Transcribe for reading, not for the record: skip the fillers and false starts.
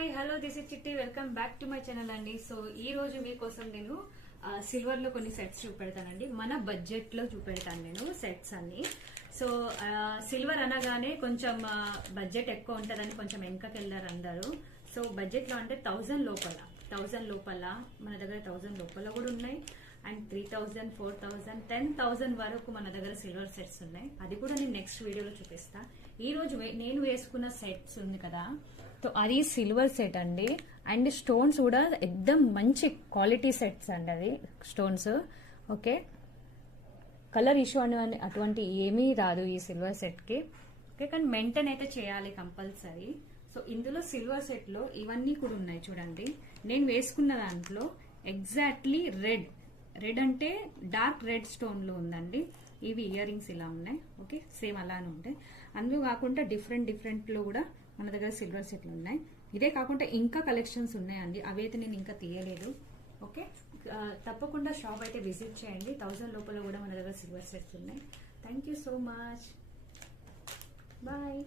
Hi hello this is చిట్టి welcome back to my channel అండి. So ఈ రోజు మీకోసం నేను సిల్వర్ లో కొన్ని సెట్స్ చూపెడతానండి. మన బడ్జెట్ లో చూపెడతాను నేను సెట్స్ అన్ని. సో సిల్వర్ అనగానే కొంచెం బడ్జెట్ ఎక్కువ ఉంటుందని కొంచెం వెనకకి వెళ్ళారు అందరూ. సో బడ్జెట్ లో అంటే 1000 లోపల మన దగ్గర 1000 లోపల కూడా ఉన్నాయి. అండ్ 3000, 4000, 10,000 వరకు మన దగ్గర సిల్వర్ సెట్స్ ఉన్నాయి. అది కూడా నేను నెక్స్ట్ వీడియోలో చూపిస్తా. ఈ రోజు నేను వేసుకున్న సెట్స్ ఉంది కదా, సో అది సిల్వర్ సెట్ అండి. అండ్ స్టోన్స్ కూడా ఎక్దమ్ మంచి క్వాలిటీ సెట్స్ అండి. అది స్టోన్స్ ఓకే, కలర్ ఇష్యూ అని అటువంటి ఏమీ రాదు ఈ సిల్వర్ సెట్ కి. ఓకే, కానీ మెయింటైన్ అయితే చేయాలి కంపల్సరీ. సో ఇందులో సిల్వర్ సెట్ లో ఇవన్నీ కూడా ఉన్నాయి చూడండి. నేను వేసుకున్న దాంట్లో ఎగ్జాక్ట్లీ రెడ్ అంటే డార్క్ రెడ్ స్టోన్ లో ఉందండి. ఇవి ఇయర్ రింగ్స్ ఇలా ఉన్నాయి. ఓకే, సేమ్ అలానే ఉంటాయి. అందులో కాకుండా డిఫరెంట్ లో కూడా మన దగ్గర సిల్వర్ సెట్లు ఉన్నాయి. ఇదే కాకుండా ఇంకా కలెక్షన్స్ ఉన్నాయండి, అవి అయితే నేను ఇంకా తీయలేదు. ఓకే, తప్పకుండా షాప్ అయితే విజిట్ చేయండి. 1000 లోపల కూడా మన దగ్గర సిల్వర్ సెట్స్ ఉన్నాయి. Thank you so much, bye.